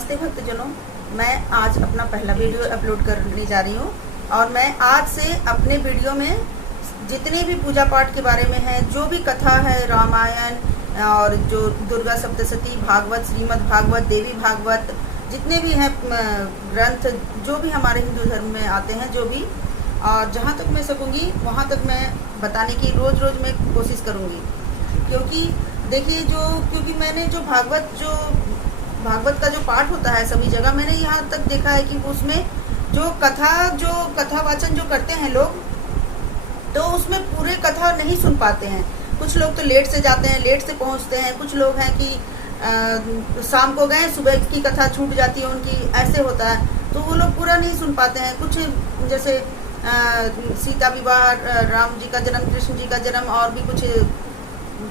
नमस्ते भक्तजनों, मैं आज अपना पहला वीडियो अपलोड करने जा रही हूँ और मैं आज से अपने वीडियो में जितने भी पूजा पाठ के बारे में है, जो भी कथा है, रामायण और जो दुर्गा सप्तशती, भागवत, श्रीमद् भागवत, देवी भागवत, जितने भी हैं ग्रंथ जो भी हमारे हिंदू धर्म में आते हैं, जो भी, और जहाँ तक मैं सकूँगी वहाँ तक मैं बताने की रोज़ मैं कोशिश करूँगी। क्योंकि देखिए क्योंकि मैंने जो भागवत का जो पाठ होता है सभी जगह, मैंने यहाँ तक देखा है कि उसमें जो कथावाचन जो करते हैं लोग, तो उसमें पूरे कथा नहीं सुन पाते हैं। कुछ लोग तो लेट से जाते हैं, लेट से पहुँचते हैं। कुछ लोग हैं कि शाम को गए, सुबह की कथा छूट जाती है उनकी, ऐसे होता है, तो वो लोग पूरा नहीं सुन पाते हैं। कुछ जैसे सीता विवाह, राम जी का जन्म, कृष्ण जी का जन्म, और भी कुछ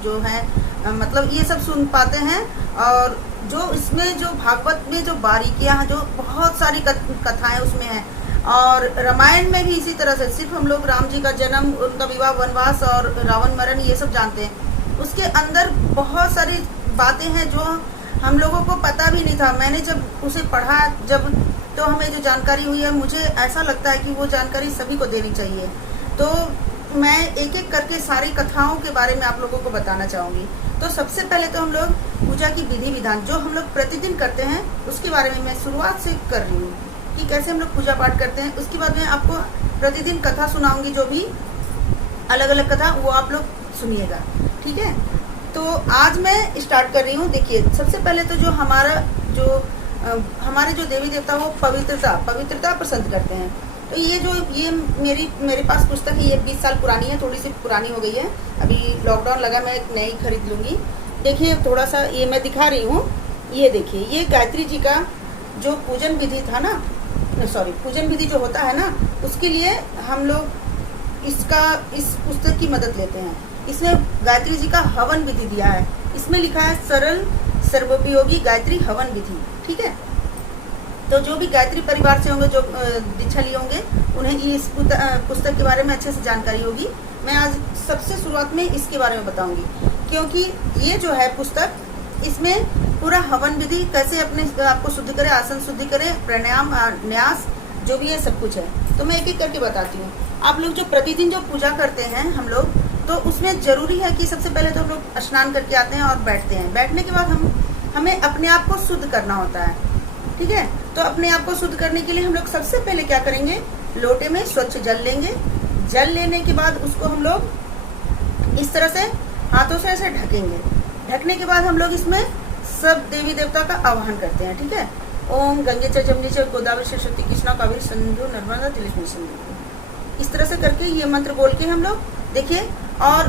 जो है मतलब ये सब सुन पाते हैं। और जो इसमें जो भागवत में जो बारीकियां हैं, जो बहुत सारी कथाएं उसमें हैं, और रामायण में भी इसी तरह से सिर्फ हम लोग राम जी का जन्म, उनका विवाह, वनवास और रावण मरण ये सब जानते हैं। उसके अंदर बहुत सारी बातें हैं जो हम लोगों को पता भी नहीं था। मैंने जब उसे पढ़ा तो हमें जो जानकारी हुई है, मुझे ऐसा लगता है कि वो जानकारी सभी को देनी चाहिए। तो मैं एक एक करके सारी कथाओं के बारे में आप लोगों को बताना चाहूँगी। तो सबसे पहले तो हम लोग पूजा की विधि विधान जो हम लोग प्रतिदिन करते हैं उसके बारे में मैं शुरुआत से कर रही हूँ कि कैसे हम लोग पूजा पाठ करते हैं। उसके बाद मैं आपको प्रतिदिन कथा सुनाऊंगी, जो भी अलग अलग कथा, वो आप लोग सुनिएगा, ठीक है। तो आज मैं स्टार्ट कर रही हूँ। देखिए, सबसे पहले तो जो हमारे जो देवी देवता वो पवित्रता पसंद करते हैं। तो ये मेरे पास पुस्तक है, ये 20 साल पुरानी है, थोड़ी सी पुरानी हो गई है। अभी लॉकडाउन लगा, मैं एक नई खरीद लूँगी। देखिए, थोड़ा सा ये मैं दिखा रही हूँ। ये देखिए, ये गायत्री जी का जो पूजन विधि था ना, पूजन विधि जो होता है ना, उसके लिए हम लोग इस पुस्तक की मदद लेते हैं। इसमें गायत्री जी का हवन विधि दिया है। इसमें लिखा है सरल सर्वोपयोगी गायत्री हवन विधि, ठीक है। तो जो भी गायत्री परिवार से होंगे, जो दीक्षा लिए होंगे, उन्हें इस पुस्तक के बारे में अच्छे से जानकारी होगी। मैं आज सबसे शुरुआत में इसके बारे में बताऊंगी, क्योंकि ये जो है पुस्तक, इसमें पूरा हवन विधि कैसे अपने आपको शुद्ध करें, आसन शुद्धि करें, प्राणायाम, न्यास, जो भी है सब कुछ है। तो मैं एक एक करके बताती हूँ। आप लोग जो प्रतिदिन जो पूजा करते हैं हम लोग, तो उसमें ज़रूरी है कि सबसे पहले तो हम लोग स्नान करके आते हैं और बैठते हैं। बैठने के बाद हमें अपने आप को शुद्ध करना होता है, ठीक है। तो अपने आप को शुद्ध करने के लिए हम लोग सबसे पहले क्या करेंगे, लोटे में स्वच्छ जल लेंगे। जल लेने के बाद उसको हम लोग इस तरह से हाथों से ऐसे ढकेंगे। ढकने के बाद हम लोग इसमें सब देवी देवता का आवाहन करते हैं, ठीक है। ओम गंगे च जमुनी च गोदावरी सरस्वती कृष्णा कावेरी सिंधु नर्मदा जलेस्मिन् सिंधु, इस तरह से करके ये मंत्र बोल के हम लोग, देखिए, और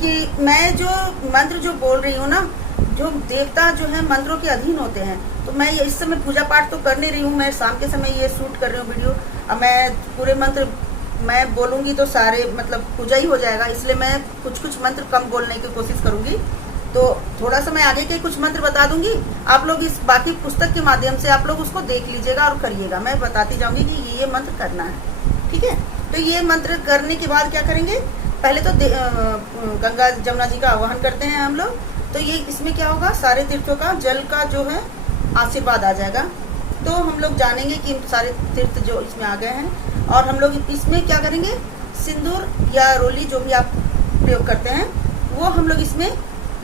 कि मैं जो मंत्र जो बोल रही हूँ ना, जो देवता जो है मंत्रों के अधीन होते हैं। तो मैं इस समय पूजा पाठ तो कर नहीं रही हूँ, मैं शाम के समय ये शूट कर रही हूँ वीडियो। अब मैं पूरे मंत्र मैं बोलूँगी तो सारे मतलब पूजा ही हो जाएगा, इसलिए मैं कुछ मंत्र कम बोलने की कोशिश करूँगी। तो थोड़ा सा मैं आगे के कुछ मंत्र बता दूंगी, आप लोग इस बाकी पुस्तक के माध्यम से आप लोग उसको देख लीजिएगा और करिएगा। मैं बताती जाऊँगी कि ये मंत्र करना है, ठीक है। तो ये मंत्र करने के बाद क्या करेंगे, पहले तो गंगा जमुना जी का आवाहन करते हैं हम लोग। तो ये इसमें क्या होगा, सारे तीर्थों का जल का जो है आशीर्वाद आ जाएगा। तो हम लोग जानेंगे कि सारे तीर्थ जो इसमें आ गए हैं। और हम लोग इसमें क्या करेंगे, सिंदूर या रोली जो भी आप प्रयोग करते हैं, वो हम लोग इसमें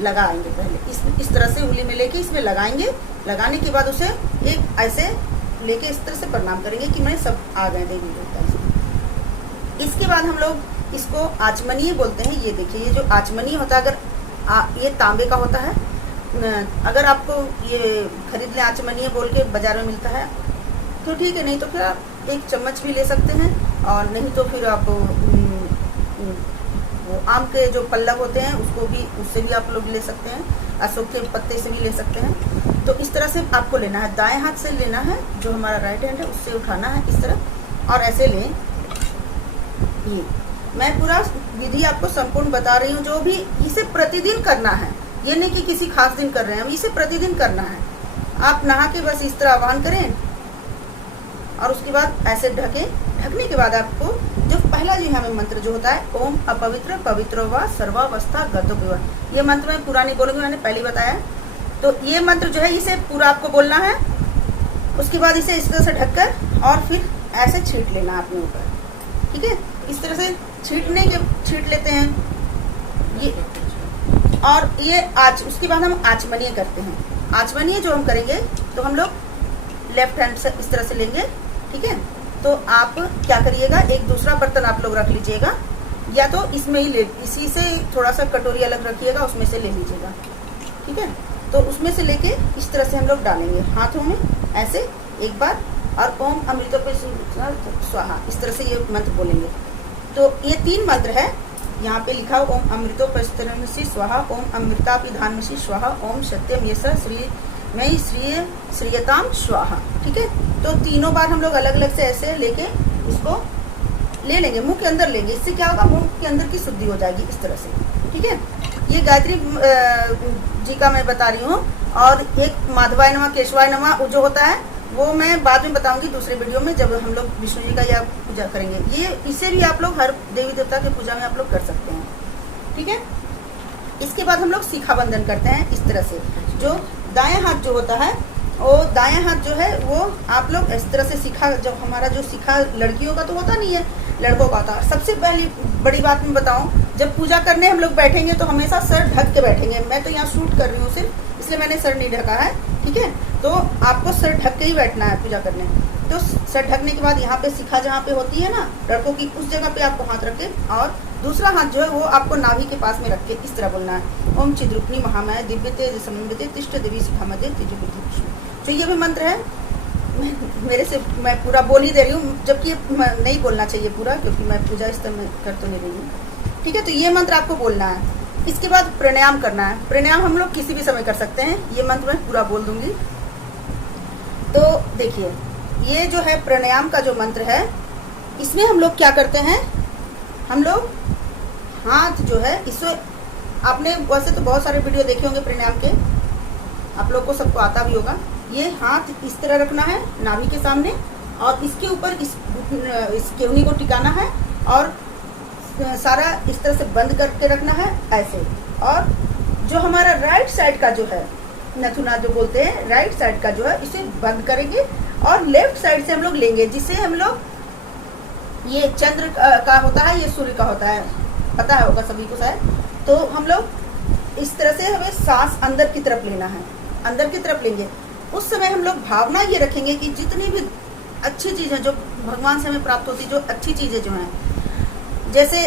लगाएंगे। पहले इस तरह से उंगली में लेके इसमें लगाएंगे। लगाने के बाद उसे एक ऐसे लेके इस तरह से प्रणाम करेंगे कि मैं सब आ गए देवी देवता। इसके बाद हम लोग इसको आचमनीय बोलते हैं। ये देखिए, ये जो आचमनीय होता है, अगर ये तांबे का होता है, अगर आपको ये खरीद लें आचमनीय बोल के बाजार में मिलता है तो ठीक है, नहीं तो फिर आप एक चम्मच भी ले सकते हैं, और नहीं तो फिर आप वो आम के जो पल्लव होते हैं उससे भी आप लोग ले सकते हैं, अशोक के पत्ते से भी ले सकते हैं। तो इस तरह से आपको लेना है, दाएं हाथ से लेना है, जो हमारा राइट हैंड है उससे उठाना है इस तरह, और ऐसे लें। ये मैं पूरा विधि आपको संपूर्ण बता रही हूँ, जो भी इसे प्रतिदिन करना है, ये नहीं कि किसी खास दिन कर रहे हैं, इसे प्रतिदिन करना है। आप नहा के बस इस तरह आह्वान करें और उसके बाद ऐसे ढकने के बाद आपको जो पहला जो हमें मंत्र जो होता है, ओम अपवित्र पवित्र व सर्वावस्था गतो विवा, ये मंत्र मैं पूरा नहीं बोलूँगी, मैंने पहले बताया। तो ये मंत्र जो है इसे पूरा आपको बोलना है। उसके बाद इसे इस तरह से ढककर और फिर ऐसे छींट लेना अपने ऊपर, ठीक है। इस तरह से छींट लेते हैं ये। और ये उसके बाद हम आचमनीय करते हैं। आचमनीय जो हम करेंगे तो हम लोग लेफ्ट हैंड से इस तरह से लेंगे, ठीक है। तो आप क्या करिएगा, एक दूसरा बर्तन आप लोग रख लीजिएगा, या तो इसमें ही इसी से थोड़ा सा कटोरी अलग रखिएगा, उसमें से ले लीजिएगा, ठीक है। तो उसमें से लेके इस तरह से हम लोग डालेंगे हाथों में ऐसे एक बार, और ओम अमृतोपि स्वाहा इस तरह से ये मंत्र बोलेंगे। तो ये 3 मंत्र है, यहाँ पे लिखा हो ओम अमृतोपि स्वाहा, ओम अमृतापिधानमसि स्वाहा, ओम सत्यम यश श्री मई श्रीयताम स्वाहा, ठीक है। तो तीनों बार हम लोग अलग अलग से ऐसे लेके इसको ले लेंगे, मुंह के अंदर लेंगे। इससे क्या होगा, मुंह के अंदर की शुद्धि हो जाएगी इस तरह से, ठीक है। ये गायत्री जी का मैं बता रही हूँ। और एक माधवाय नमः केशवाय नमः जो होता है वो मैं बाद में बताऊंगी दूसरे वीडियो में, जब हम लोग विष्णु जी का या पूजा करेंगे। ये इसे भी आप लोग हर देवी देवता के पूजा में आप लोग कर सकते हैं, ठीक है। इसके बाद हम लोग शिखा बंधन करते हैं इस तरह से। जो दाएं हाथ जो होता है, वो दाएं हाथ जो है वो आप लोग इस तरह से शिखा, जब हमारा जो शिखा लड़कियों का तो होता नहीं है, लड़कों का होता है। सबसे पहली बड़ी बात मैं बताऊं, जब पूजा करने हम लोग बैठेंगे तो हमेशा सर ढक के बैठेंगे। मैं तो यहाँ शूट कर रही हूँ सिर्फ, इसलिए मैंने सर नहीं ढका है, ठीक है। तो आपको सर ढक के ही बैठना है पूजा करने। तो सर ढकने के बाद यहाँ पे शिखा जहाँ पे होती है ना लड़कों की, उस जगह पे आपको हाथ रख के, और दूसरा हाथ जो है वो आपको नाभि के पास में रख के इस तरह बोलना है, ओम चिद्रूपणी महामाया दिव्य तेज समन्विते तिष्ठ देवी शिखा मध्य तिजु बुद्धि। तो ये भी मंत्र है, मेरे से मैं पूरा बोल ही दे रही हूँ, जबकि नहीं बोलना चाहिए पूरा, क्योंकि मैं पूजा इस तरह कर तो नहीं रही हूँ, ठीक है। तो ये मंत्र आपको बोलना है। इसके बाद प्राणायाम करना है। प्राणायाम हम लोग किसी भी समय कर सकते हैं, ये मंत्र मैं पूरा बोल दूंगी। तो देखिए, ये जो है प्राणायाम का जो मंत्र है, इसमें हम लोग क्या करते हैं, हम लोग हाथ जो है इससे, आपने वैसे तो बहुत सारे वीडियो देखे होंगे प्राणायाम के, आप लोग को सबको आता भी होगा। ये हाथ इस तरह रखना है नाभि के सामने, और इसके ऊपर इस केहनी को टिकाना है, और सारा इस तरह से बंद करके रखना है ऐसे। और जो हमारा राइट साइड का जो है नथुना जो बोलते हैं, राइट साइड का जो है इसे बंद करेंगे, और लेफ्ट साइड से हम लोग लेंगे, जिसे हम लोग, ये चंद्र का होता है, ये सूर्य का होता है, पता है होगा सभी को शायद। तो हम लोग इस तरह से हमें सांस अंदर की तरफ लेना है, अंदर की तरफ लेंगे। उस समय हम लोग भावना ये रखेंगे कि जितनी भी अच्छी चीज़ें जो भगवान से हमें प्राप्त होती, जो अच्छी चीज़ें जो हैं, जैसे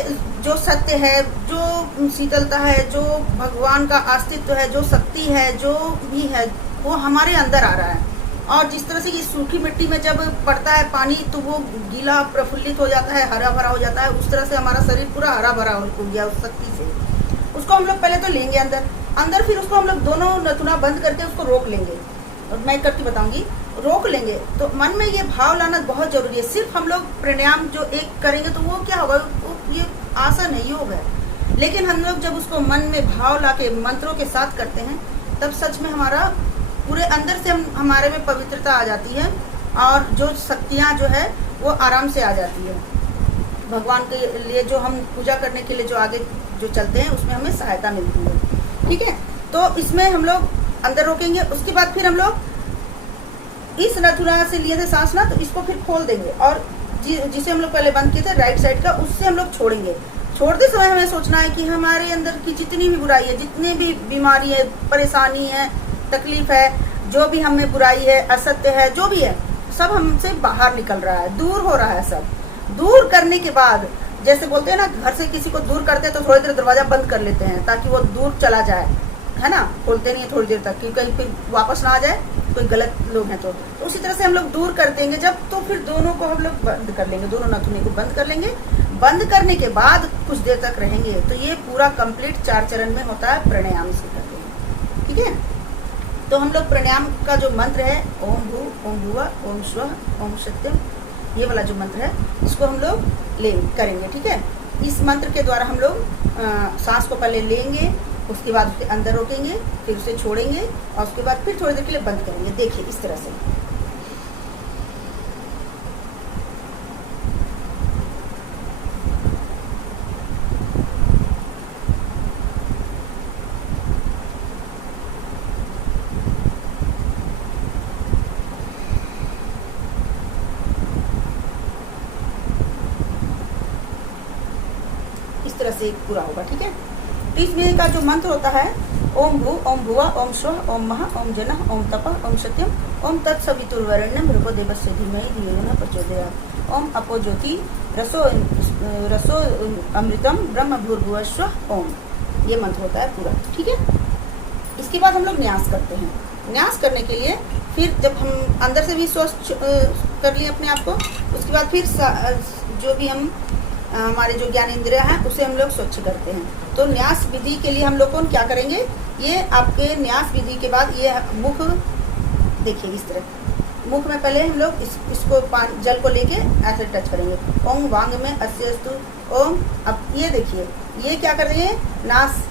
जो सत्य है, जो शीतलता है, जो भगवान का अस्तित्व है, जो शक्ति है, जो भी है, वो हमारे अंदर आ रहा है। और जिस तरह से ये सूखी मिट्टी में जब पड़ता है पानी तो वो गीला प्रफुल्लित हो जाता है, हरा भरा हो जाता है, उस तरह से हमारा शरीर पूरा हरा भरा हो गया उस शक्ति से। उसको हम लोग पहले तो लेंगे अंदर, फिर उसको हम लोग दोनों नथुना बंद करके उसको रोक लेंगे, और मैं करके बताऊंगी। रोक लेंगे तो मन में ये भाव लाना बहुत जरूरी है। सिर्फ हम लोग प्राणायाम जो एक करेंगे तो वो क्या होगा, वो ये आसन है, योग है। लेकिन हम लोग जब उसको मन में भाव ला के मंत्रों के साथ करते हैं, तब सच में हमारा पूरे अंदर से हमारे में पवित्रता आ जाती है, और जो शक्तियाँ जो है वो आराम से आ जाती है। भगवान के लिए जो हम पूजा करने के लिए जो आगे जो चलते हैं, उसमें हमें सहायता मिलती है, ठीक है। तो इसमें हम लोग अंदर रोकेंगे। उसके बाद फिर हम लोग इस नथुना से लिए थे सांस ना, तो इसको फिर खोल देंगे, और जिसे हम लोग पहले बंद किए थे राइट साइड का, उससे हम लोग छोड़ेंगे। छोड़ते समय हमें सोचना है कि हमारे अंदर की जितनी भी बुराई है, जितनी भी बीमारी है, परेशानी है, तकलीफ है, जो भी हमें बुराई है, असत्य है, जो भी है, सब हमसे बाहर निकल रहा है, दूर हो रहा है। सब दूर करने के बाद, जैसे बोलते हैं ना, घर से किसी को दूर करते हैं तो थोड़ी देर दरवाजा बंद कर लेते हैं ताकि वो दूर चला जाए, है ना, खोलते नहीं है थोड़ी देर तक कि कहीं फिर वापस ना आ जाए, कोई गलत लोग हैं तो उसी तरह से हम लोग दूर कर देंगे जब, तो फिर दोनों को हम लोग बंद कर लेंगे, दोनों नथुने को बंद कर लेंगे। बंद करने के बाद कुछ देर तक रहेंगे। तो ये पूरा कंप्लीट 4 चरण में होता है, प्राणायाम से करते हैं, ठीक है। तो हम लोग प्राणायाम का जो मंत्र है, ओम भू ओम भुवा ओम स्वः ओम सत्यम, ये वाला जो मंत्र है, इसको हम लोग करेंगे, ठीक है। इस मंत्र के द्वारा हम लोग सांस को पहले लेंगे, उसके बाद उसके अंदर रोकेंगे, फिर उसे छोड़ेंगे, और उसके बाद फिर थोड़ी देर के लिए बंद करेंगे। देखिए इस तरह से। इस तरह से पूरा होगा। ठीक है, तो इसमें का जो मंत्र होता है ओम भू ओम भुवा ओम स्वः ओम महा ओम जनः ओम तपः ओम सत्यम ओम तत्सवितुर्वरेण्यं भर्गो देवस्य धीमहि धियो यो नः प्रचोदयात् ओम अपो ज्योति रसो अमृतम ब्रह्म भूर्भुवः स्वः ओम, ये मंत्र होता है पूरा। ठीक है, इसके बाद हम लोग न्यास करते हैं। न्यास करने के लिए फिर जब हम अंदर से भी स्वच्छ कर लिए अपने आप को, उसके बाद फिर जो भी हम हमारे जो ज्ञान इंद्रिय हैं उसे हम लोग स्वच्छ करते हैं। तो न्यास विधि के लिए हम लोग कौन क्या करेंगे, ये आपके न्यास विधि के बाद ये मुख देखिए इस तरह, मुख में पहले हम लोग इसको जल को लेके ऐसे टच करेंगे। ओम वांग में अस्यस्तु ओम। अब ये देखिए ये क्या कर रही है, नास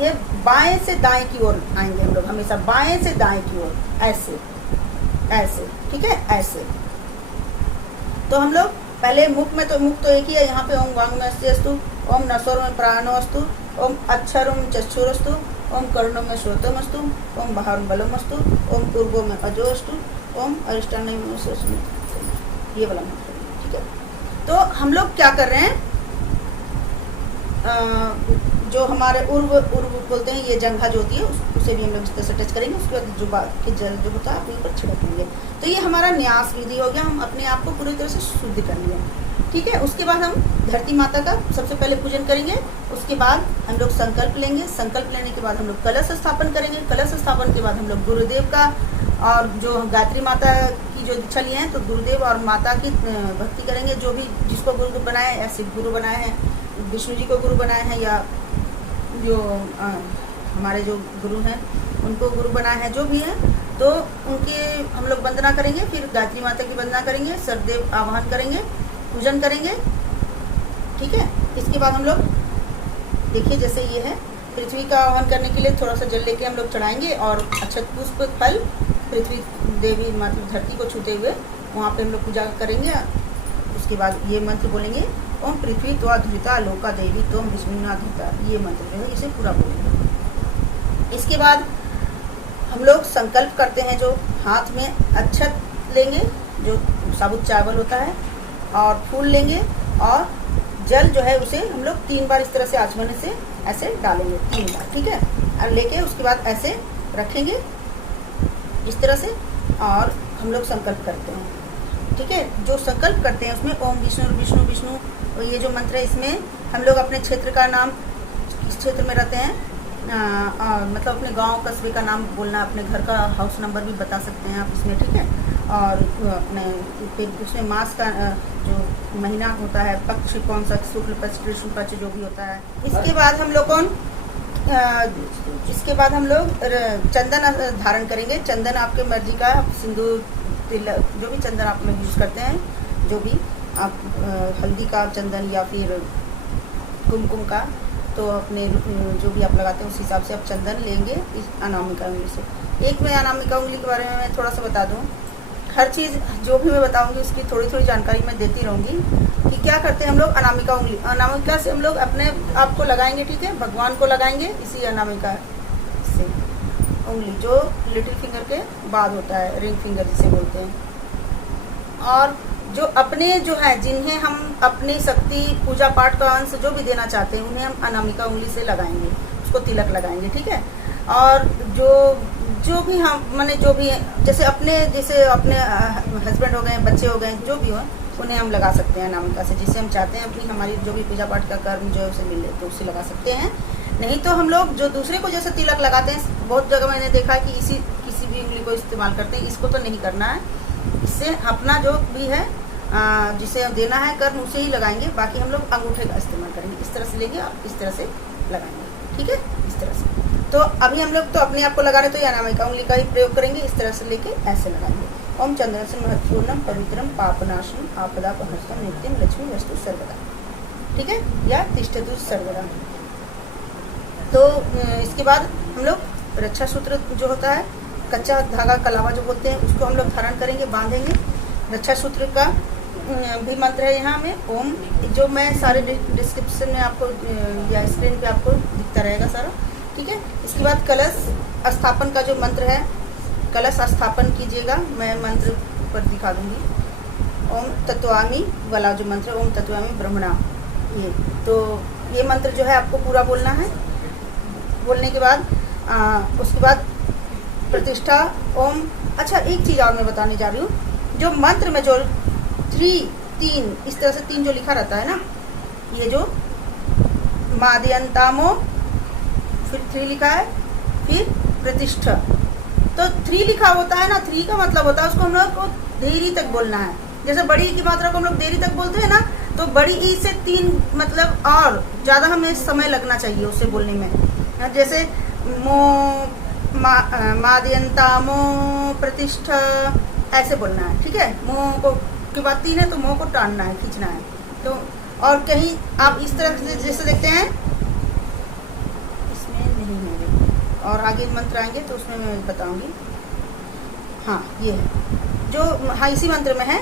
ये बाएं से दाएं की ओर आएंगे हम लोग, हमेशा बाएं से दाएं की ओर, ऐसे ऐसे। ठीक है, ऐसे। तो हम लोग पहले मुख में, तो मुख तो एक ही है, यहाँ पे ओम वांग में अस्यस्तु ओम नसोर में प्राणो अस्तु ओम अक्षरम चक्षुरस्तु ओम कर्णों में श्रोतम अस्तु ओम बाहर बलम अस्तु ओम पूर्वो में अजो अस्तु ओम अरिष्टान में, ये वाला मंत्र। ठीक है, तो हम लोग क्या कर रहे हैं, जो हमारे उर्व बोलते हैं, ये जंघा जो होती है उसे भी हम लोग इस तरह से टच करेंगे। उसके बाद जो बाकी जल जो होता है अपने ऊपर छिड़केंगे। तो ये हमारा न्यास विधि हो गया, हम अपने आप को पूरी तरह से शुद्ध कर लिया। ठीक है, उसके बाद हम धरती माता का सबसे पहले पूजन करेंगे। उसके बाद हम लोग संकल्प लेंगे। संकल्प लेने के बाद हम लोग कलश स्थापन करेंगे। कलश स्थापन के बाद हम लोग गुरुदेव का और जो गायत्री माता की जो दीक्षा लिए हैं, तो गुरुदेव और माता की भक्ति करेंगे। जो भी जिसको गुरु बनाए, या शिव गुरु बनाए हैं, विष्णु जी को गुरु बनाए हैं, या जो हमारे जो गुरु हैं उनको गुरु बनाए हैं, जो भी हैं, तो उनके हम लोग वंदना करेंगे। फिर गायत्री माता की वंदना करेंगे, सरदेव आवाहन करेंगे, पूजन करेंगे। ठीक है, इसके बाद हम लोग देखिए जैसे ये है, पृथ्वी का आह्वान करने के लिए थोड़ा सा जल लेके हम लोग चढ़ाएंगे और अक्षत पुष्प फल पृथ्वी देवी मतलब धरती को छूते हुए वहाँ पे हम लोग पूजा करेंगे। उसके बाद ये मंत्र बोलेंगे ओम पृथ्वी त्वा धृता लोका देवी तोम विष्णुना धृता, ये मंत्र जो है इसे पूरा बोलेंगे। इसके बाद हम लोग संकल्प करते हैं, जो हाथ में अक्षत लेंगे जो साबुत चावल होता है, और फूल लेंगे और जल जो है उसे हम लोग 3 बार इस तरह से आचमन से ऐसे डालेंगे 3 बार। ठीक है, और लेके उसके बाद ऐसे रखेंगे इस तरह से, और हम लोग संकल्प करते हैं। ठीक है, जो संकल्प करते हैं उसमें ओम विष्णु विष्णु विष्णु, और ये जो मंत्र है इसमें हम लोग अपने क्षेत्र का नाम, किस क्षेत्र में रहते हैं मतलब अपने गांव कस्बे का नाम बोलना, अपने घर का हाउस नंबर भी बता सकते हैं आप इसमें। ठीक है, और अपने फिर उसमें मास का जो महीना होता है, पक्ष कौन सा, शुक्ल पक्ष कृष्ण पक्ष जो भी होता है। इसके बाद हम लोग इसके बाद हम लोग चंदन धारण करेंगे। चंदन आपके मर्जी का, सिंदूर तिलक जो भी चंदन आप लोग यूज़ करते हैं, जो भी आप हल्दी का चंदन या फिर कुमकुम का, तो अपने जो भी आप लगाते हैं उस हिसाब से आप चंदन लेंगे इस अनामिका उंगली से। एक मैं अनामिका उंगली के बारे में मैं थोड़ा सा बता दूं, हर चीज़ जो भी मैं बताऊंगी उसकी थोड़ी थोड़ी जानकारी मैं देती रहूँगी कि क्या करते हैं हम लोग। अनामिका उंगली, अनामिका से हम लोग अपने आप को लगाएंगे। ठीक है, भगवान को लगाएंगे इसी अनामिका से उंगली, जो लिटिल फिंगर के बाद होता है, रिंग फिंगर जिसे बोलते हैं। और जो अपने जो है, जिन्हें हम अपनी शक्ति पूजा पाठ का अंश जो भी देना चाहते हैं, उन्हें हम अनामिका उंगली से लगाएंगे, उसको तिलक लगाएंगे। ठीक है, और जो भी हम माने जो भी जैसे अपने हस्बैंड हो गए, बच्चे हो गए, जो भी हो उन्हें हम लगा सकते हैं अनामिका से, जिससे हम चाहते हैं अपनी हमारी जो भी पूजा पाठ का कर्म जो है उसे मिले, तो उसे लगा सकते हैं। नहीं तो हम लोग जो दूसरे को जैसे तिलक लगाते हैं, बहुत जगह मैंने देखा कि किसी भी उंगली को इस्तेमाल करते हैं, इसको तो नहीं करना है। इससे अपना जो भी है जिसे देना है कर्म उसे ही लगाएंगे, बाकी हम लोग अंगूठे का इस्तेमाल करेंगे। इस तरह से लेंगे और इस तरह से लगाएंगे। ठीक है, इस तरह से। तो अभी हम लोग तो अपने आप को लगा रहे, तो अनामिका उंगली का ही प्रयोग करेंगे। इस तरह से लेके ऐसे लगाएंगे। ओम चंद्र से महत्वपूर्णम पवित्रम पापनाशनम आपदापहर्षम नित्यम लक्ष्मी वस्तु सर्वदा। ठीक है, या तिष्ठतु सर्वदा। तो इसके बाद हम लोग रक्षा सूत्र जो होता है, कच्चा धागा कलावा जो बोलते हैं, उसको हम लोग धारण करेंगे, बांधेंगे। रक्षा सूत्र का भी मंत्र है यहाँ में ओम, जो मैं सारे डिस्क्रिप्शन में आपको या स्क्रीन पे आपको दिखता रहेगा सारा। ठीक है, इसके बाद कलश स्थापन का जो मंत्र है, कलश स्थापन कीजिएगा, मैं मंत्र पर दिखा दूंगी। ओम तत्वामी वाला जो मंत्र, ओम तत्वामी ब्रह्मणा, ये तो ये मंत्र जो है आपको पूरा बोलना है। बोलने के बाद उसके बाद प्रतिष्ठा ओम। अच्छा, एक चीज़ और मैं बताने जा रही हूँ, जो मंत्र में जो 3 इस तरह से 3 जो लिखा रहता है ना, ये जो मादयंतामो, फिर 3 लिखा है, फिर प्रतिष्ठा। तो 3 लिखा होता है ना, 3 का मतलब होता है उसको हम लोग को देरी तक बोलना है। जैसे बड़ी की मात्रा को हम लोग देरी तक बोलते हैं ना, तो बड़ी ई से 3 मतलब और ज़्यादा हमें समय लगना चाहिए उसे बोलने में। जैसे मो मादयंतामो प्रतिष्ठा ऐसे बोलना है, ठीक है। मोह को के बाद 3 है तो मोह को टानना है, खींचना है। तो और कहीं आप इस तरह से जैसे देखते हैं, इसमें नहीं है और आगे मंत्र आएंगे तो उसमें मैं बताऊंगी। हाँ, ये है जो, हाँ इसी मंत्र में है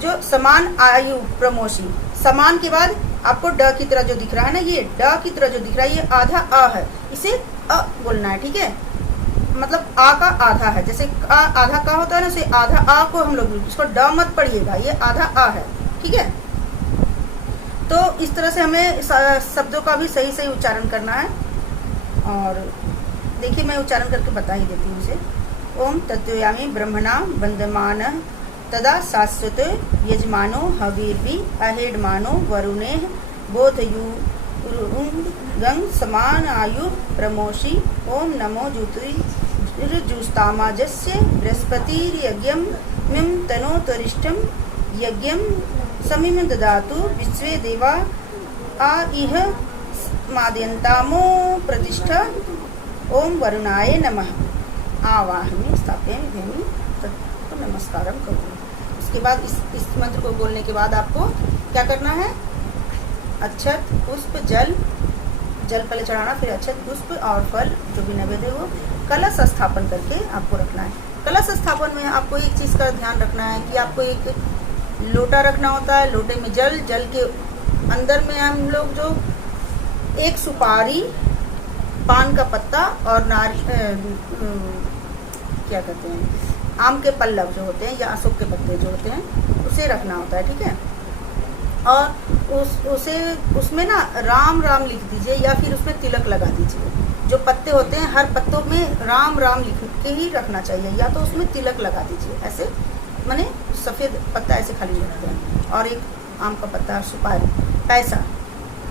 जो समान आयु प्रमोशी। समान के बाद आपको ड की तरह जो दिख रहा है ना, ये ड की तरह जो दिख रहा है, ये आधा अ है, इसे अ बोलना है, ठीक है। मतलब आ का आधा है, जैसे आधा का होता है ना, उसे आधा आ को हम लोग इसको ड मत पढ़िएगा, ये आधा आ है, ठीक है। तो इस तरह से हमें शब्दों का भी सही सही उच्चारण करना है। और देखिए मैं उच्चारण करके बता ही देती हूँ इसे। ओम तत्वयामी ब्रह्मणा वंदमान तदा शाश्वत यजमानो हवीर्भि अहेडमानो वरुणे बोधयु गंग समान आयु प्रमोषि। ओम नमो जुस्तामाजस्य बृहस्पतिर्यज्ञं मिं तनोतरिष्ठं यज्ञं समिम ददातु विश्वे देवा आ इह मादयन्तामो प्रतिष्ठा। ओम वरुणाय नमः आवाहमि स्थापयामि भेमि तत् नमस्कारम करोमि। उसके बाद इस मंत्र को बोलने के बाद आपको क्या करना है, अक्षत पुष्प जल पहले चढ़ाना, फिर अक्षत पुष्प और फल जो भी नैवेद्य हो, कलश स्थापन करके आपको रखना है। कलश स्थापन में आपको एक चीज़ का ध्यान रखना है कि आपको एक लोटा रखना होता है, लोटे में जल के अंदर में हम लोग जो एक सुपारी, पान का पत्ता और क्या कहते हैं, आम के पल्लव जो होते हैं या अशोक के पत्ते जो होते हैं, उसे रखना होता है, ठीक है। और उसमें ना राम राम लिख दीजिए या फिर उसमें तिलक लगा दीजिए। जो पत्ते होते हैं हर पत्तों में राम राम लिख के ही रखना चाहिए, या तो उसमें तिलक लगा दीजिए, ऐसे माने सफ़ेद पत्ता ऐसे खाली रखते हैं, और एक आम का पत्ता, सुपारी, पैसा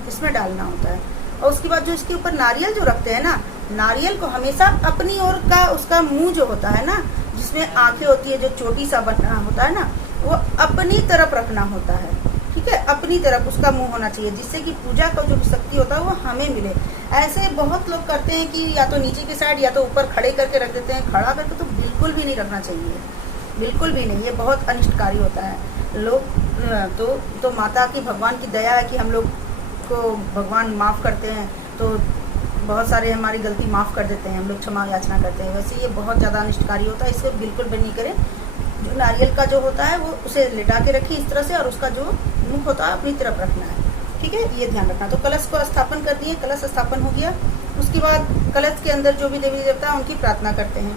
इसमें डालना होता है। और उसके बाद जो इसके ऊपर नारियल जो रखते हैं ना, नारियल को हमेशा अपनी ओर का उसका मुंह जो होता है ना, जिसमें आंखें होती है, जो चोटी सा बना होता है ना, वो अपनी तरफ रखना होता है, ठीक है। अपनी तरफ उसका मुंह होना चाहिए, जिससे कि पूजा का जो शक्ति होता है वो हमें मिले। ऐसे बहुत लोग करते हैं कि या तो नीचे की साइड या तो ऊपर खड़े करके रख देते हैं। खड़ा करके तो बिल्कुल भी नहीं रखना चाहिए, बिल्कुल भी नहीं, ये बहुत अनिष्टकारी होता है। लोग तो माता की, भगवान की दया है कि हम लोग को भगवान माफ़ करते हैं, तो बहुत सारे हमारी गलती माफ़ कर देते हैं, हम लोग क्षमा याचना करते हैं। वैसे ये बहुत ज़्यादा अनिष्टकारी होता है, इसको बिल्कुल भी नहीं करें। जो नारियल का जो होता है वो उसे लिटा के रखिए इस तरह से, और उसका जो मुख होता है अपनी तरफ रखना है, ठीक है, ये ध्यान रखना। तो कलश को स्थापन कर दिए, कलश स्थापन हो गया। उसके बाद कलश के अंदर जो भी देवी देवता है उनकी प्रार्थना करते हैं,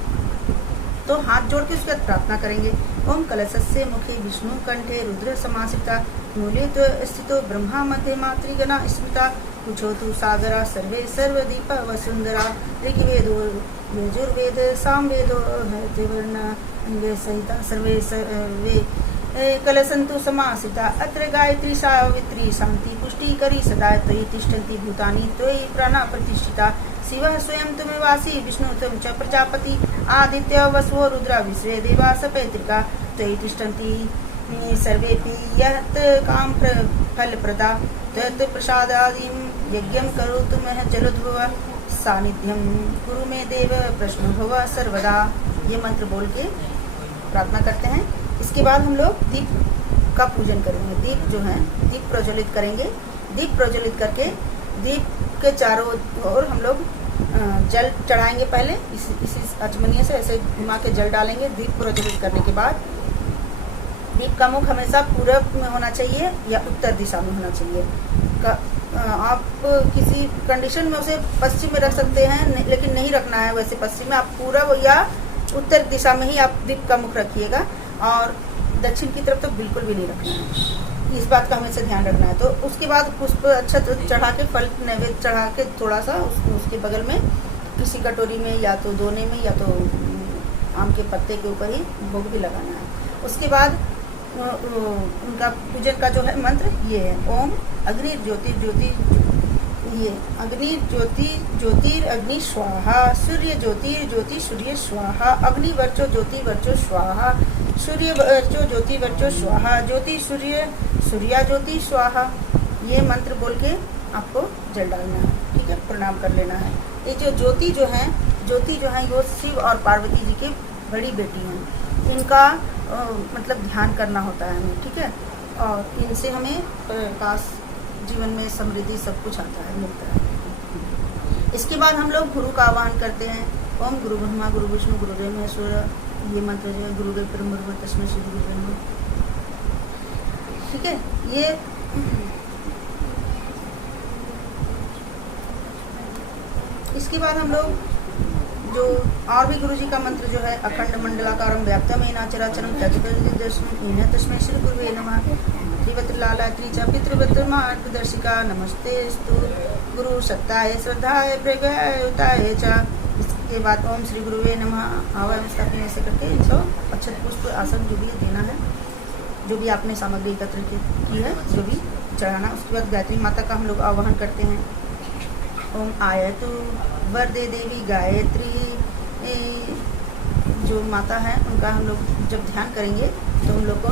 तो हाथ जोड़ के उसके बाद प्रार्थना करेंगे। ओम कलशस्य मुखे विष्णु कंठे रुद्र समासिता मूले स्थितो ब्रह्मा मध्ये मातृगणा स्मृता कुछोतु सागरा सर्वे सर्वदीप वसुंधरा ऋग्वेदो यजुर्वेद सामवेदो हरिवर्ण सहिता सर्वे सर्वे कलसंतु समासिता अत्र गायत्री सावित्री शांति पुष्टिकरी सदा त्वयि तिष्ठन्ति भूतानि त्वयि प्राणा प्रतिष्ठिता शिवः स्वयं त्वमेवासि विष्णु त्वं च प्रजापति आदित्य वसवो रुद्रा विश्वे देवा सपैतृका त्वयि तिष्ठन्ति सर्वेऽपि यत् काम फलप्रदा तत् प्रसादादिं यज्ञं करोतु मह जलोद्भव सानिध्यं कुरु मे देव प्रश्नो भव सर्वदा। ये मंत्र बोल के प्रार्थना करते हैं। इसके बाद हम लोग दीप का पूजन करेंगे। दीप जो है, दीप प्रज्वलित करेंगे। दीप प्रज्वलित करके दीप के चारों ओर हम लोग जल चढ़ाएंगे। पहले इसी अचमनिया से ऐसे घुमा के जल डालेंगे। दीप प्रज्वलित करने के बाद दीप का मुख हमेशा पूरब में होना चाहिए या उत्तर दिशा में होना चाहिए। आप किसी कंडीशन में उसे पश्चिम में रख सकते हैं, लेकिन नहीं रखना है वैसे पश्चिम में। आप पूरब या उत्तर दिशा में ही आप दीप का मुख रखिएगा, और दक्षिण की तरफ तो बिल्कुल भी नहीं रखना है। इस बात का हमेशा ध्यान रखना है। तो उसके बाद पुष्प अक्षत चढ़ा के, फल नैवेद्य चढ़ा के, थोड़ा सा उसके बगल में किसी कटोरी में या तो दोने में या तो आम के पत्ते के ऊपर ही भोग भी लगाना है। उसके बाद उनका पूजन का जो है मंत्र ये है, ओम अग्नि ज्योति ज्योति, ये अग्नि ज्योति ज्योतिरग्नि स्वाहा, सूर्य ज्योति ज्योति सूर्य स्वाहा, अग्नि वर्चो ज्योति वर्चो स्वाहा, सूर्य वर्चो ज्योति वर्चो स्वाहा, ज्योति सूर्य सूर्या ज्योति स्वाहा। ये मंत्र बोल के आपको जल डालना है, ठीक है, प्रणाम कर लेना है। ये जो ज्योति जो है वो शिव और पार्वती जी की बड़ी बेटी हैं। इनका मतलब ध्यान करना होता है हमें, ठीक है, और इनसे हमें प्रकाश, जीवन में समृद्धि सब कुछ आता है, मिलता है। इसके बाद हम लोग गुरु का आह्वान करते हैं। ओम गुरु ब्रह्मा गुरु विष्णु गुरुदेव महेश्वर, ये मंत्र जो है गुरुदेव ब्रह्म तस्मै श्री गुरुदेव नमः, ठीक है। ये इसके बाद हम लोग जो और भी गुरु जी का मंत्र जो है, अखंड मंडलाकारम व्याप्तम येन चराचरम तत्तदर्शनम तस्मै श्री गुरुवे नमः, त्रिवत्रलाला त्रिचा पितृवत्र मार्गदर्शिका नमस्तेस्तु गुरु सत्ताय श्रद्धाय प्रज्ञायुताय च। इसके बाद ओम श्री गुरुवे नमः आवाहन स्थापना ऐसे करके इनको अक्षत पुष्प आसन जो भी देना है, जो भी आपने सामग्री एकत्र की है, जो भी चढ़ाना। उसके बाद गायत्री माता का हम लोग आवाहन करते हैं। ओम आयतु वरदे देवी गायत्री, जो माता है उनका हम लोग जब ध्यान करेंगे तो उन लोग को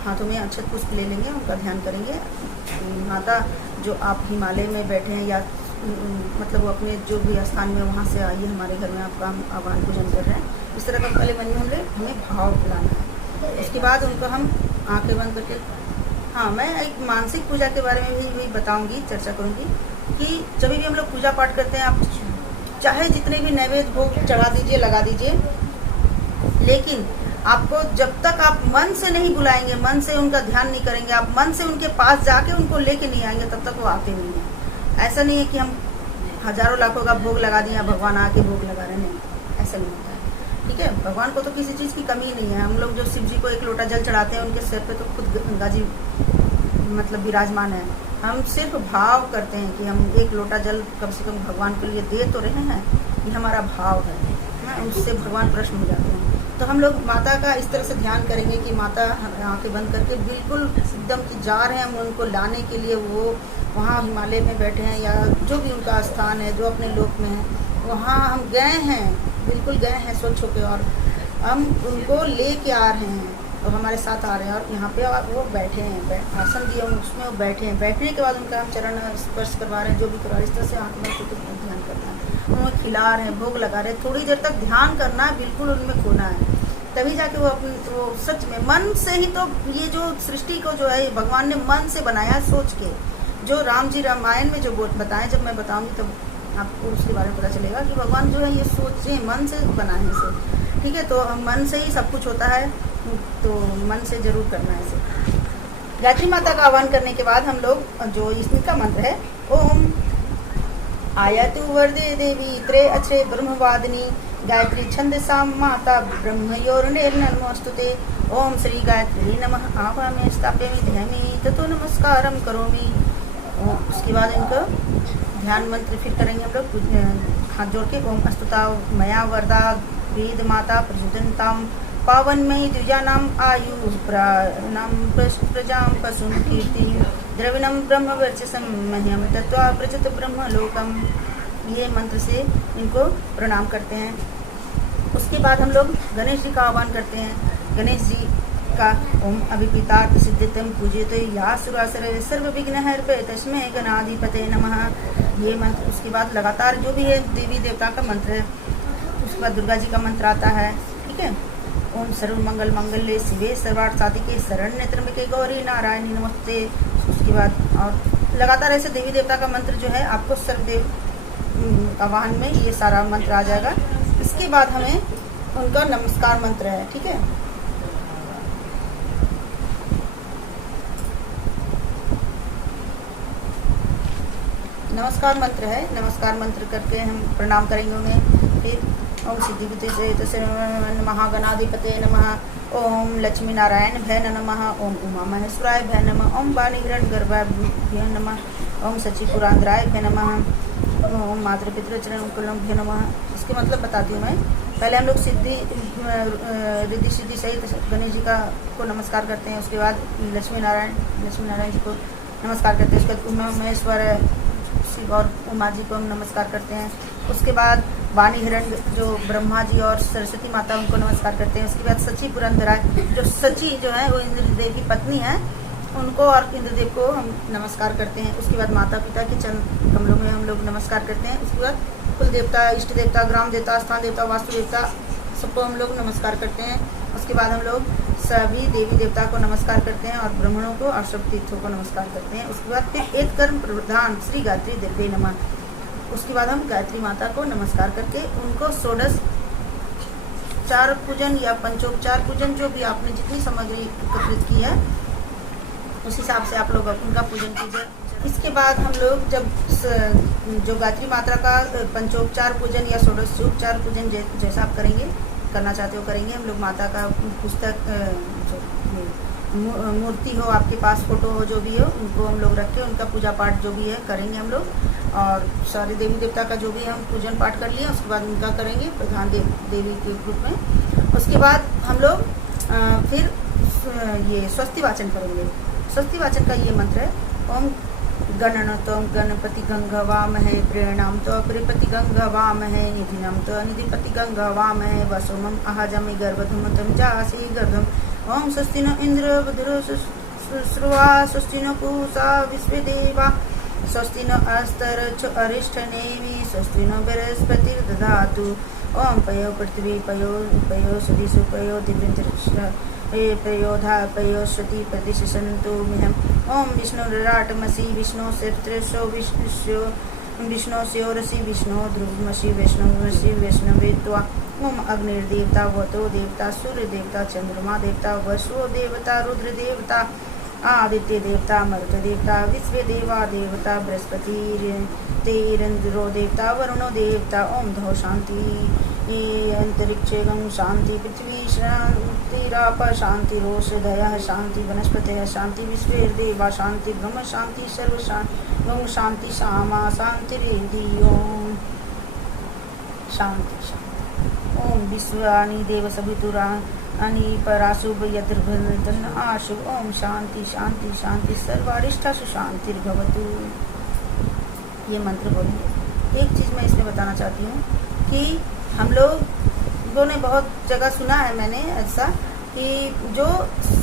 हाथों में अक्षत पुष्प ले लेंगे, उनका ध्यान करेंगे। माता जो आप हिमालय में बैठे हैं या मतलब वो अपने जो भी स्थान में वहाँ से आइए, हमारे घर में आपका हम आह्वान पूजन कर रहे हैं, इस तरह का पहले मन में हमें भाव लाना है। उसके बाद उनको हम आंखें बंद करके, हाँ, मैं एक मानसिक पूजा के बारे में भी बताऊंगी, चर्चा करूंगी कि जब भी हम लोग पूजा पाठ करते हैं, आप चाहे जितने भी नैवेद्य भोग चढ़ा दीजिए, लगा दीजिए, लेकिन आपको जब तक आप मन से नहीं बुलाएंगे, मन से उनका ध्यान नहीं करेंगे, आप मन से उनके पास जाके उनको लेके नहीं आएंगे, तब तक वो आते नहीं हैं। ऐसा नहीं है कि हम हजारों लाखों का भोग लगा दिया, भगवान आके भोग लगा रहे हैं, ऐसा नहीं होता है, ठीक है। भगवान को तो किसी चीज़ की कमी नहीं है। हम लोग जो शिव जी को एक लोटा जल चढ़ाते हैं, उनके सिर पे तो खुद गंगा जी मतलब विराजमान है। हम सिर्फ भाव करते हैं कि हम एक लोटा जल कम से कम भगवान के लिए दे तो रहे हैं, ये हमारा भाव है ना, उससे भगवान प्रश्न हो जाते हैं। तो हम लोग माता का इस तरह से ध्यान करेंगे कि माता आंखें बंद करके बिल्कुल एकदम कि जा रहे हैं हम उनको लाने के लिए, वो वहाँ हिमालय में बैठे हैं या जो भी उनका स्थान है, जो अपने लोक में है, वहाँ हम गए हैं, बिल्कुल गए हैं स्वच्छ होकर, और हम उनको ले के आ रहे हैं और हमारे साथ आ रहे हैं, और यहाँ पे वो बैठे हैं, आसन दिए उसमें वो बैठे हैं। बैठने के बाद उनका हम चरण स्पर्श करवा रहे हैं, जो भी करवा रहे हैं, इस तरह से आँख में कुछ ध्यान करना है, उन्हें खिला रहे हैं, भोग लगा रहे हैं, थोड़ी देर तक ध्यान करना है, बिल्कुल उनमें खोना है, तभी जाके वो अपने वो सच में मन से ही। तो ये जो सृष्टि को जो है भगवान ने मन से बनाया, सोच के, जो राम जी रामायण में जो बताएं, जब मैं बताऊंगी तब आपको उसके बारे में पता चलेगा कि भगवान जो है ये सोचे, मन से बनाए इसे, ठीक है। तो मन से ही सब कुछ होता है, तो मन से जरूर करना है इसे। गायत्री माता का आह्वान करने के बाद हम लोग जो इसका मंत्र है, ओम आयतु वरदे देवी त्रे अक्षरे ब्रह्मवादिनी गायत्री छंदसा माता ब्रह्मयोर्नमोस्तुते। ओम श्री गायत्री नमः आवाहयामि स्थापयामि ध्यायामि ततो नमस्कारं करोमि। उसके बाद इनका ध्यान मंत्र फिर करेंगे हम लोग हाथ जोड़ के। ओम अस्तुता मया वरदा वेद माता प्रचोदनताम पावनमयी द्विजानाम आयु प्राणाम प्रजाम पशुम कीर्ति द्रविणम ब्रह्म वर्चसम मह्यम तत्वा प्रचत ब्रह्म लोकम। ये मंत्र से इनको प्रणाम करते हैं। उसके बाद हम लोग गणेश जी का आह्वान करते हैं। गणेश जी का ओम अभिपितार्थ सिद्धितम पूजित या सुरासर सर्व विघ्न हर तस्मै गणाधिपते नमः। ये मंत्र उसके बाद लगातार जो भी है देवी देवता का मंत्र है, उसके बाद दुर्गा जी का मंत्र आता है, ठीक है। ओम सर्वमंगल मंगल्ये शिवे सर्वार्थ साधिके शरण्ये त्र्यंबके गौरी नारायणी नमस्ते। उसके बाद और लगातार ऐसे देवी देवता का मंत्र जो है आपको सर्वदेव आह्वान में ये सारा मंत्र आ जाएगा। इसके बाद हमें उनका नमस्कार मंत्र है, ठीक है। नमस्कार मंत्र है, नमस्कार मंत्र करके हम प्रणाम करेंगे उन्हें। फिर ओम सिद्धि विद्ये महागणाधिपते नमः। ओम लक्ष्मी नारायण भय नमः, ओम उमा महेश्वराय भय नमः, ओम वाणी हिरण्यगर्भाभ्य नमः, ओम सचिपुरांतराय भय नमः, ओम मातृपितृचरण भ्यो नमः। इसके मतलब बताती हूँ मैं। पहले हम लोग सिद्धि रिद्धि सिद्धि सहित गणेश जी को नमस्कार करते हैं। उसके बाद लक्ष्मी नारायण जी को नमस्कार करते हैं। उसके बाद उमा महेश्वर शिव और उमा जी को हम नमस्कार करते हैं। उसके बाद वाणी हिरण्य जो ब्रह्मा जी और सरस्वती माता उनको नमस्कार करते हैं। उसके बाद सची पुरंदराय जो सची जो है वो इंद्रदेव की पत्नी है, उनको और इंद्रदेव को हम नमस्कार करते हैं। उसके बाद माता पिता के चरण कमलों में हम लोग नमस्कार करते हैं। उसके बाद कुल देवता, इष्ट देवता, ग्राम देवता, स्थान देवता, वास्तु देवता सबको हम लोग नमस्कार करते हैं। उसके बाद हम लोग सभी देवी देवता को नमस्कार करते हैं और ब्राह्मणों को और सब तीर्थों को नमस्कार करते हैं। उसके बाद फिर एक कर्म प्रधान श्री गायत्री देव्ये नमः। उसके बाद हम गायत्री माता को नमस्कार करके उनको षोडश चार पूजन या पंचोपचार पूजन, जो भी आपने जितनी सामग्री एकत्रित की है उस हिसाब से आप लोग उनका पूजन कीजिए। इसके बाद हम लोग जब जो गायत्री माता का पंचोपचार पूजन या षोडशोपचार पूजन जैसा आप करना चाहते हो करेंगे। हम लोग माता का पुस्तक मूर्ति हो आपके पास, फोटो हो, जो भी हो, उनको हम लोग रख के उनका पूजा पाठ जो भी है करेंगे हम लोग। और सारे देवी देवता का जो भी हम पूजन पाठ कर लिए उसके बाद उनका करेंगे प्रधान देवी के रूप में। उसके बाद हम लोग फिर ये स्वस्ति वाचन करेंगे। स्वस्ति वाचन का ये मंत्र है, ओम गणनतोम गणपति गंगवामहे, प्रेरणाम तो प्रिपति गंगवामहे, निधिनम तो निधिपति गंगवामहे, वसुमम अहजमि गर्भधुमतम जासी गर्भम। ओम स्वस्ति नो इंद्र वधुरो सुश्रुवा, स्वस्ति नो पूषा विश्वदेवा, स्वस्ति नो अस्तर अरिष्ठनेमि, स्वस्ति नो बृहस्पतिर्दधातु। ओम पयो पृथ्वी पयो सुदिशु पयो दिव्यंतरिक्ष पयोधा पयोश्वती प्रतिशन्तु मिहम्। ओम विष्णुराटमसि विष्णु सेत्रेशो विष्णु स्योरसि विष्णु ध्रुवमसि वैष्णवमसि वैष्णवे त्वा। ओम अग्निर्देवता वतो देवता सूर्य देवता चंद्रमा देवता वसुओ देवता रुद्र देवता आदित्य देवता मरुत देवता विश्व देवा देवता बृहस्पति तेरंद्रो देवता वरुणो देवता। ओम धौ शांति अंतरिक्षे गं शांति, पृथ्वी शांतिराप शांति, रोषधय शांति, वनस्पतय शांति, विश्वेर्देवा शांति, ब्रह्म शांति, सर्व गं शांति, श्यामा शांतिरेधि। ओम शांति शांति। ओम विश्वानि देव सवितुरानि पराशुभ यद्रभन आशुभ। ओम शांति शांति शांति, सर्वारिष्टासु शांतिर्भवतु। ये मंत्र बोलेंगे। एक चीज़ मैं इसमें बताना चाहती हूँ कि हम लोगों ने बहुत जगह सुना है मैंने ऐसा कि जो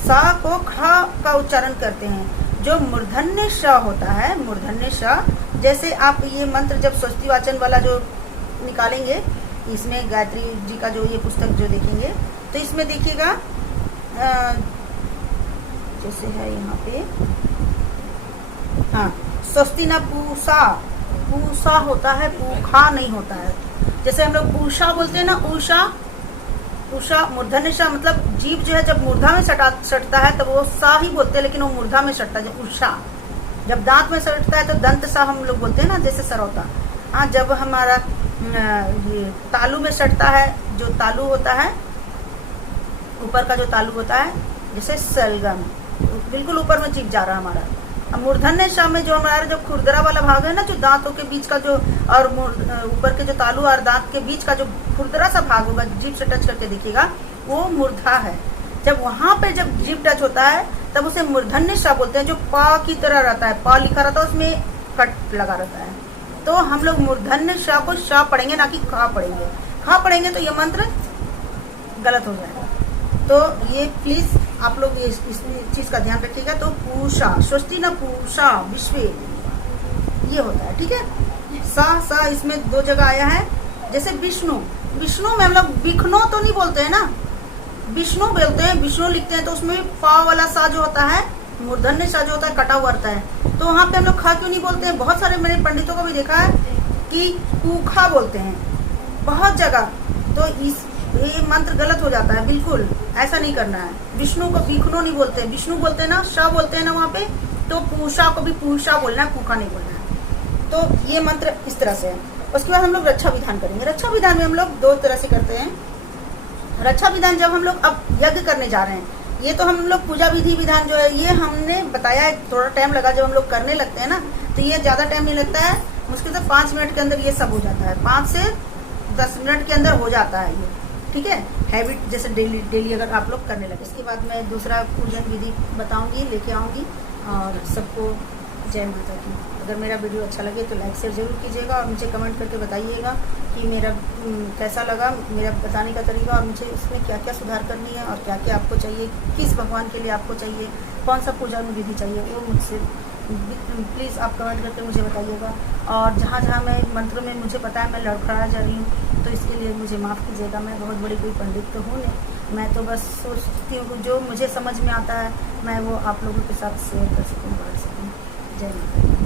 सा को खा का उच्चारण करते हैं, जो मूर्धन्य श होता है, मूर्धन्य श, जैसे आप ये मंत्र जब स्वस्ति वाचन वाला जो निकालेंगे, इसमें गायत्री जी का जो ये पुस्तक जो देखेंगे तो इसमें देखिएगा जैसे है यहाँ पे, हाँ, स्वस्ति न पूषा, पूषा होता है, पूखा नहीं होता है। जैसे हम लोग उषा बोलते हैं ना, उषा उषा मूर्धन्य सा, मतलब जीभ जो है जब मूर्धा में सटता है तब वो सा ही बोलते हैं, लेकिन वो मूर्धा में सटता है। जब उषा जब दांत में सटता है तो दंत सा हम लोग बोलते हैं ना, जैसे सरौता। हाँ, जब हमारा ये तालू में सटता है, जो तालू होता है ऊपर का जो तालू होता है, जैसे सलगम बिल्कुल ऊपर में चिप जा रहा है हमारा। अब मूर्धन्य सा में जो हमारा जो खुरदरा वाला भाग है ना, जो दांतों के बीच का जो और ऊपर के जो तालू और दांत के बीच का जो खुरदरा सा भाग होगा, जीभ से टच करके देखिएगा, वो मूर्धा है। जब वहां पे जब जीभ टच होता है तब उसे मूर्धन्य सा बोलते हैं, जो पा की तरह रहता है, पा लिखा रहता है, उसमें कट लगा रहता है। तो हम लोग मूर्धन्य सा को शा पढ़ेंगे, ना कि खा पढ़ेंगे। खा पढ़ेंगे तो ये मंत्र गलत हो जाएगा। तो ये प्लीज आप लोग इस चीज का ध्यान रखिएगा। तो पूषा, स्वस्ति न पूषा विश्वे, ये होता है, ठीक है। सा इसमें दो जगह आया है। जैसे विष्णु, विष्णु में हम लोग विष्णु तो नहीं बोलते हैं ना, विष्णु बोलते हैं, विष्णु लिखते हैं, तो उसमें पा वाला सा जो होता है, मूर्धन्य सा जो होता है, कटा हुआ रहता है। तो वहाँ पे हम लोग खा क्यों नहीं बोलते हैं? बहुत सारे मैंने पंडितों को भी देखा है कि पूखा बोलते हैं बहुत जगह। तो ये मंत्र गलत हो जाता है, बिल्कुल ऐसा नहीं करना है। विष्णु को विष्णु नहीं बोलते, विष्णु बोलते हैं ना, शाह बोलते हैं ना वहाँ पे, तो पूषा को भी पूषा बोलना है, पूखा नहीं बोलना है। तो ये मंत्र इस तरह से है। उसके बाद हम लोग रक्षा विधान करेंगे। रक्षा विधान में हम लोग दो तरह से करते हैं। रक्षा विधान जब हम लोग अब यज्ञ करने जा रहे हैं, ये तो हम लोग पूजा विधि विधान जो है ये हमने बताया है, थोड़ा टाइम लगा जब हम लोग करने लगते हैं ना, तो ये ज़्यादा टाइम नहीं लगता है, मुश्किल से 5 मिनट के अंदर ये सब हो जाता है, 5 से 10 मिनट के अंदर हो जाता है ये, ठीक है। हैबिट जैसे डेली अगर आप लोग करने लगे। इसके बाद मैं दूसरा पूजन विधि बताऊंगी, लेके आऊंगी। और सबको जय माता की। अगर मेरा वीडियो अच्छा लगे तो लाइक शेयर जरूर कीजिएगा और मुझे कमेंट करके बताइएगा कि मेरा कैसा लगा, मेरा बताने का तरीका, और मुझे इसमें क्या क्या सुधार करनी है और क्या क्या आपको चाहिए, किस भगवान के लिए आपको चाहिए, कौन सा पूजा में विधि चाहिए, वो मुझसे प्लीज़ आप कमेंट करके मुझे बताइएगा। और जहाँ जहाँ मैं मंत्र में मुझे पता है मैं लड़खड़ा जा रही हूँ, तो इसके लिए मुझे माफ़ कीजिएगा। मैं बहुत बड़ी कोई पंडित तो हूँ नहीं, मैं तो बस सोचती हूँ जो मुझे समझ में आता है मैं वो आप लोगों के साथ शेयर कर सकूँ, बांट सकूँ। जय माता दी।